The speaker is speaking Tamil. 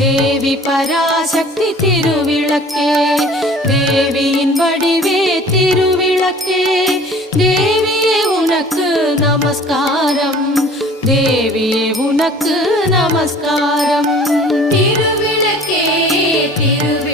தேவி பராசக்தி திருவிளக்கே, தேவியின் வடிவே திருவிளக்கே, தேவியே உனக்கு நமஸ்காரம், தேவியே உனக்கு நமஸ்காரம். திருவிளக்கே திருவிளக்கே